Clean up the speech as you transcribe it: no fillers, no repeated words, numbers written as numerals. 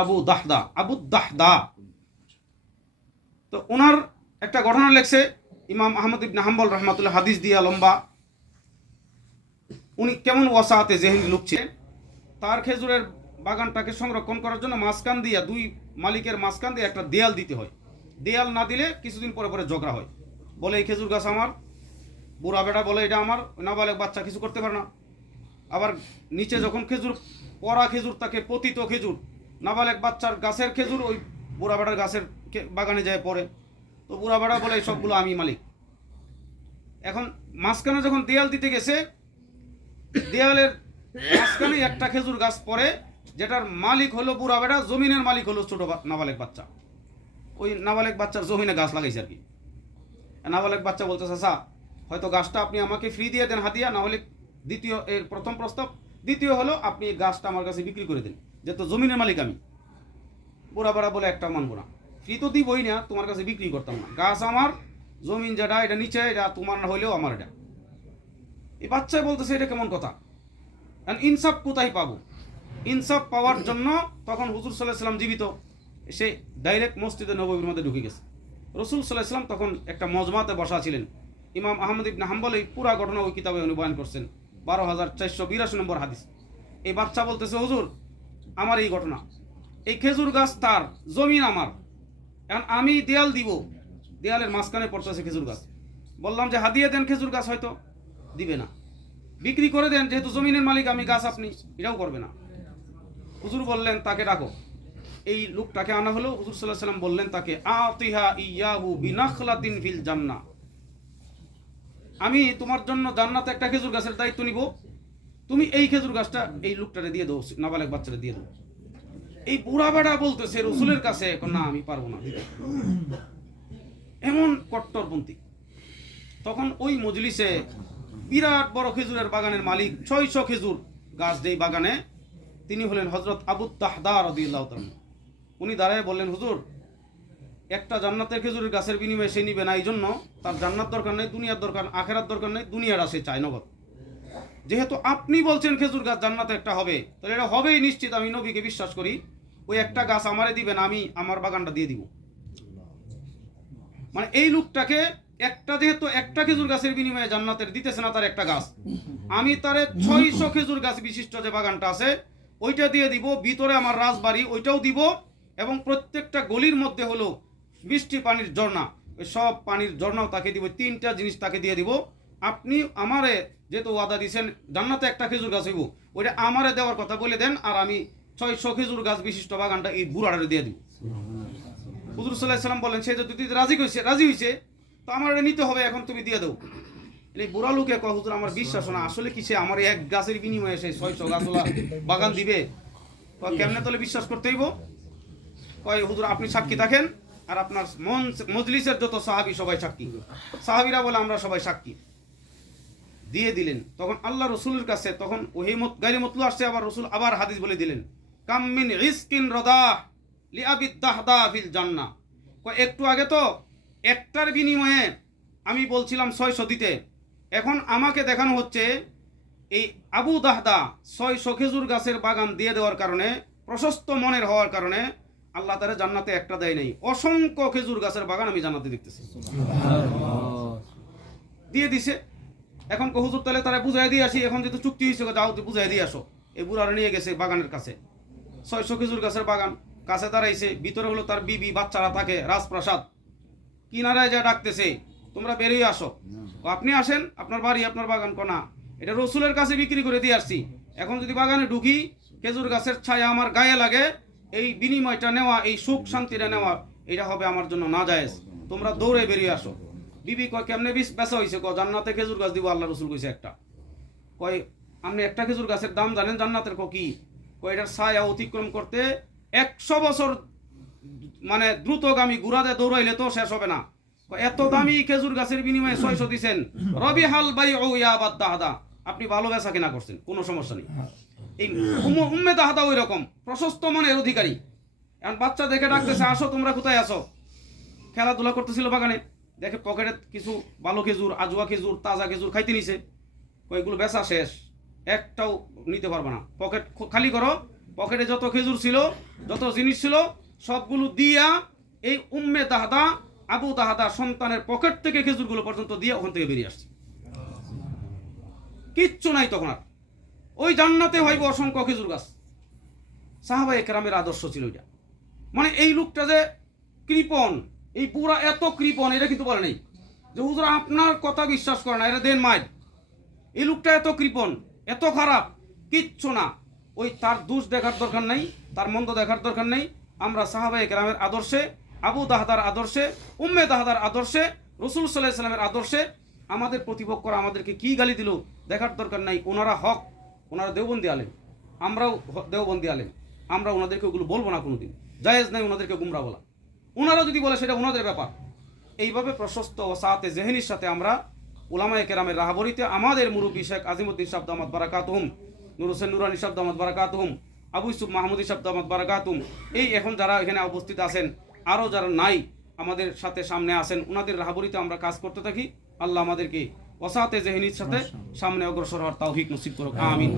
আবু দাহদা। তো ওনার একটা ঘটনা লেখছে ইমাম আহমদ ইবনে হাম্বল রহমাতুল্লাহ, হাদিস দিয়া লম্বা। উনি কেমন ওয়াসাতে জেহেন লোক ছিলেন। তার খেজুরের বাগানটাকে সংরক্ষণ করার জন্য মাঝখান দিয়া, দুই মালিকের মাঝখান দিয়ে একটা দেয়াল দিতে হয়। দেয়াল না দিলে কিছুদিন পরে পরে ঝগড়া হয়। বলে এই খেজুর গাছ আমার, বুড়া বেটা বলে এটা আমার, নাবালেক বাচ্চা কিছু করতে পারে না। আবার নিচে যখন খেজুর, পরা খেজুর থাকে, পতিত খেজুর, নাবালেক বাচ্চার গাছের খেজুর ওই বুড়া বেটার গাছের বাগানে যায় পড়ে। তো বুড়া বেটা বলে সবগুলো আমি মালিক। এখন মাঝখানে যখন দেয়াল দিতে গেছে, দেয়ালের মাঝখানে একটা খেজুর গাছ পড়ে, যেটার মালিক হলো বুড়া বেটা, জমিনের মালিক হলো ছোট নাবালেক বাচ্চা। ওই নাবালেক বাচ্চার জমিনে গাছ লাগাইছে আর কি। নাবালেক বাচ্চা বলতে চাচা হয়তো গাছটা আপনি আমাকে ফ্রি দিয়ে দেন হাতিয়া, না হলে দ্বিতীয়, এর প্রথম প্রস্তাব, দ্বিতীয় হলো আপনি গাছটা আমার কাছে বিক্রি করে দেন, যেহেতু জমিনের মালিক আমি। বুড়া বেড়া বলে একটা মানবো না, ফ্রি তো দিবই না, তোমার কাছে বিক্রি করতাম না, গাছ আমার, জমিন যেটা এটা নিচে, এটা তোমার না হইলেও আমার। এটা এই বাচ্চায় বলতেছে এটা কেমন কথা, ইনসাফ কোথায় পাবো? ইনসাফ পাওয়ার জন্য তখন হুজুর সাল্লাল্লাহু আলাইহি ওয়াসাল্লাম জীবিত, সে ডাইরেক্ট মসজিদে নববীর মধ্যে ঢুকে গেছে। রসুল সাল্লাল্লাহু আলাইহি ওয়াসাল্লাম তখন একটা মজমাতে বসা ছিলেন। ইমাম আহমদ ইবনে হাম্বল এই পুরা ঘটনা ওই কিতাবে উনি বয়ান করছেন, 12,482 নম্বর হাদিস। এই বাচ্চা বলতেছে হুজুর আমার এই ঘটনা, এই খেজুর গাছ তার, জমিন আমার, এখন আমি দেয়াল দিব, দেয়ালের মাঝখানে পড়তেছে খেজুর গাছ। বললাম যে হাদিয়া দেন খেজুর গাছ, হয়তো দিবে না, বিক্রি করে দেন, যেহেতু জমিনের মালিক আমি, গাছ আপনি, এটাও করবে না। হুজুর বললেন তাকে ডাকো। এই লোকটাকে আনা হলো। হুজুর সাল্লাল্লাহু আলাইহি ওয়াসাল্লাম বললেন তাকে, আতিহা ইয়াহু বিনাখলাতিন ফিল জান্নাহ, আমি তোমার জন্য জান্নাতে একটা খেজুর গাছের দায়িত্ব নিব, তুমি এই খেজুর গাছটা এই লোকটারে দিয়ে দাও, নাবালেক বাচ্চাটা দিয়ে দাও। এই বুড়া বেড়া বলতেছে রসুলের কাছে, না আমি পারবো না, এমন কট্টরপন্থী। তখন ওই মজলিসে বিরাট বড় খেজুরের বাগানের মালিক, 600 খেজুর গাছ যেই বাগানে, তিনি হলেন হযরত আবু দাহদা রাদিয়াল্লাহু তাআলা। উনি দাঁড়ায় বললেন হুজুর, একটা জান্নাতের খেজুরের গাছের বিনিময়ে সে নিবে না, এই জন্য তার জান্নাত দরকার নেই, দুনিয়ার দরকার, আখেরাত দরকার নেই, দুনিয়াটা সে চায় নগদ। যেহেতু আপনি বলছেন খেজুর গাছ জান্নাতে একটা হবে, তাহলে এটা হবেই নিশ্চিত, আমি নবীকে বিশ্বাস করি। ওই একটা গাছ আমারে দিবেন, আমি আমার বাগানটা দিয়ে দিব। মানে এই লোকটাকে একটা, যেহেতু একটা খেজুর গাছের বিনিময়ে জান্নাতের দিতেছে না তার একটা গাছ, আমি তারে 600 খেজুর গাছ বিশিষ্ট যে বাগানটা আছে ওইটা দিয়ে দিব, ভিতরে আমার রাজবাড়ি ওইটাও দিব, এবং প্রত্যেকটা গলির মধ্যে হলো বৃষ্টি পানির ঝর্ণা, ওই সব পানির ঝর্ণাও তাকে দিব, 3টা জিনিস তাকে দিয়ে দিব। আপনি আমারে যেহেতু ওয়াদা দিয়েছেন জান্নাতে একটা খেজুর গাছ হইব, ওইটা আমারে দেওয়ার কথা বলে দেন, আর আমি 600 খেজুর গাছ বিশিষ্ট বাগানটা এই বুড়ারে দিয়ে দিব। হুজুর সাল্লাল্লাহু আলাইহি ওয়াসাল্লাম বলেন, সে যদি রাজি হয়েছে তো আমার এটা নিতে হবে, এখন তুমি দিয়ে দাও। এই বুড়া লোকে কয় হুজুর আমার বিশ্বাস না, আসলে কি সে আমার এক গাছের বিনিময়ে সে 600 গাছওয়ালা বাগান দিবে? কেমনে তাহলে বিশ্বাস করতে হইব? কয় হুজুর আপনি সাক্ষী থাকেন, আর আপনার মজলিসের যত সাহাবী সবাই সাক্ষী। সাহাবীরা বলে আমরা সবাই সাক্ষী। দিয়ে দিলেন। তখন আল্লাহ রসুলের কাছে তখন ওহি গায়রে মতলু আসছে, আবার রসুল আবার হাদিস বলে দিলেন, কাম মিন রিজকিন রাদা লিআবি দাহদা ফিল জান্নাহ। কয় একটু আগে তো একটার বিনিময়ে আমি বলছিলাম 600 দিতে, এখন আমাকে দেখানো হচ্ছে এই আবু দাহদা 600 খেজুর গাছের বাগান দিয়ে দেওয়ার কারণে, প্রশস্ত মনের হওয়ার কারণে আল্লাহ তাআলা জান্নাতে একটা দেয় নাই, অসংখ্য খেজুর গাছের বাগান আমি জান্নাতে দেখতেছি। দিয়ে দিছে। এখন হুজুর তাহলে তারা বুঝাই দিয়ে আসি, এখন যেহেতু চুক্তি হয়েছে যাও তুই বুঝাই দিয়ে আসো। এই বুড়ারা নিয়ে গেছে বাগানের কাছে, 600 খেজুর গাছের বাগান, কাছে দাঁড়াইছে, ভিতরে হলো তার বিবি বাচ্চারা থাকে, রাজপ্রাসাদ। কিনারায় যা ডাকতেছে তোমরা বেরিয়ে আসো। আপনি আসেন, আপনার বাড়ি আপনার বাগান, কোনা এটা রসুলের কাছে বিক্রি করে দিয়ে আসছি, এখন যদি বাগানে ঢুকি খেজুর গাছের ছায়া আমার গায়ে লাগে, এই বিনিময়টা নেওয়া, এই সুখ শান্তিটা নেওয়া, এটা হবে আমার জন্য নাজায়েজ, তোমরা দৌড়ে বেরিয়ে আসো। বিবি কয় কেমনে বেচা হয়েছে? জান্নাতে খেজুর গাছ দিব, আল্লাহ রসুল কইছে একটা। কয় আপনি একটা খেজুর গাছের দাম জানেন জান্নাতের? কি? কয় এটার ছায়া অতিক্রম করতে 100 বছর মানে দ্রুতগামী ঘোড়াতে দৌড়াইলে তো শেষ হবে না। এত দামি খেজুর গাছের বিনিময়ে 600 দিচ্ছেন, রবি হাল বাই ও ইয়াবাদ দাহাদা, আপনি ভালো বেচা কিনা করছেন, কোনো সমস্যা নেই। এই উম্মে দাহাদা ওই রকম প্রশস্ত মনের অধিকারী। এখন বাচ্চা দেখে ডাকতেছে, আসো তোমরা কোথায় আসো? খেলাধুলা করতেছিল বাগানে, দেখে পকেটে কিছু ভালো খেজুর, আজুয়া খেজুর, তাজা খেজুর খাইতে নিছে। কয়েকগুলো বেচা শেষ, একটাও নিতে পারবে না, পকেট খালি করো, পকেটে যত খেজুর ছিল, যত জিনিস ছিল, সবগুলো দিয়া এই উম্মে দাহদা আবু দাহদা সন্তানের পকেট থেকে খেজুরগুলো পর্যন্ত দিয়ে ওখান থেকে বেরিয়ে আসছে। কিচ্ছু নাই তখন আর। ওই জান্নাতে হইব অসংখ্য খেজুর গাছ। সাহাবায়ে কেরামের আদর্শ ছিল এটা। মানে এই লোকটা যে কৃপণ, এই পুরা এত কৃপণ, এটা কিন্তু বলে নেই যে হুজুর আপনার কথা বিশ্বাস করে না, এটা দেন মাইর। এই লোকটা এত কৃপণ, এত খারাপ, কিচ্ছু না। ওই তার দোষ দেখার দরকার নাই, তার মন্দ দেখার দরকার নেই। আমরা সাহাবায়ে কেরামের আদর্শে, আবু দাহদার আদর্শে, উম্মে দাহদার আদর্শে, রাসূল সাল্লাল্লাহু আলাইহি ওয়াসাল্লামের আদর্শে আমাদের প্রতিপক্ষরা আমাদেরকে কি গালি দিল দেখার দরকার নাই। ওনারা হক, ওনারা দেওবন্দি আলেম, আমরাও দেওবন্দি আলেম, আমরা ওনাদেরকে ওগুলো বলবো না কোনোদিন। জায়েজ নাই ওনাদেরকে গুমরা বলা। ওনারা যদি বলে সেটা ওনাদের ব্যাপার। এইভাবে প্রশস্ত ও সাতে জেহেনির সাথে আমরা উলামায়ে কেরামের রাহাবরিতে আমাদের মুরব্বী শেখ আজিমউদ্দিন সাহেব দামাত বারাকাতুহুম, নূর হোসেন নুরানী সাহেব দামাত বারাকাতুহুম, আবু ইউসুফ মাহমুদি সাহেব দামাত বারাকাতুহুম, এই এখন যারা এখানে উপস্থিত আছেন, আরও যারা নাই আমাদের সাথে সামনে আসেন, ওনাদের রাহাবরিতে আমরা কাজ করতে থাকি। আল্লাহ আমাদেরকে ওয়াসাতে জেহেনির সাথে সামনে অগ্রসর হওয়ার তৌফিক নসিব করুক। আমিন।